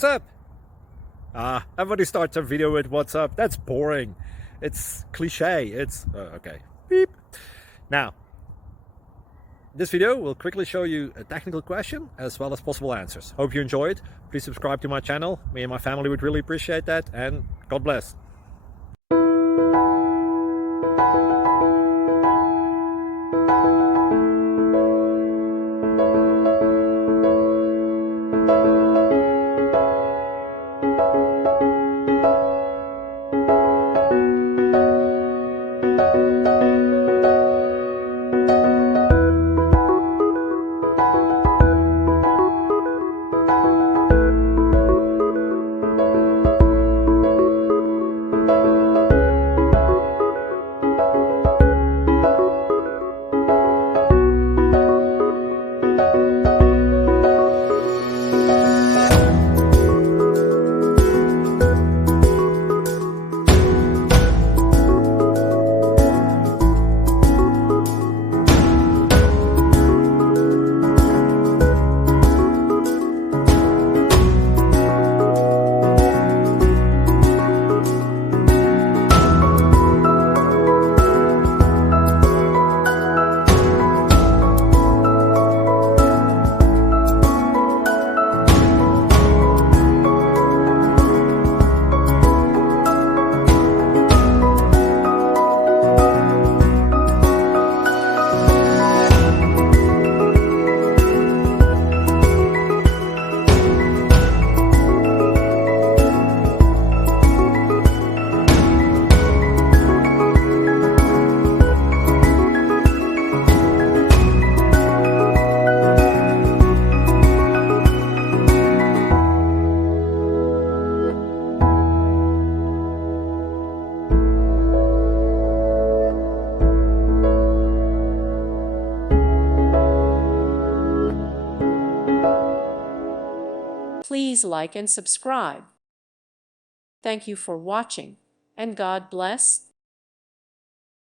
what's up? Everybody starts a video with what's up. That's boring. It's cliche. It's okay. Beep. Now, this video will quickly show you a technical question as well as possible answers. Hope you enjoy it. Please subscribe to my channel. Me and my family would really appreciate that, and God bless. Please like and subscribe. Thank you for watching, and God bless.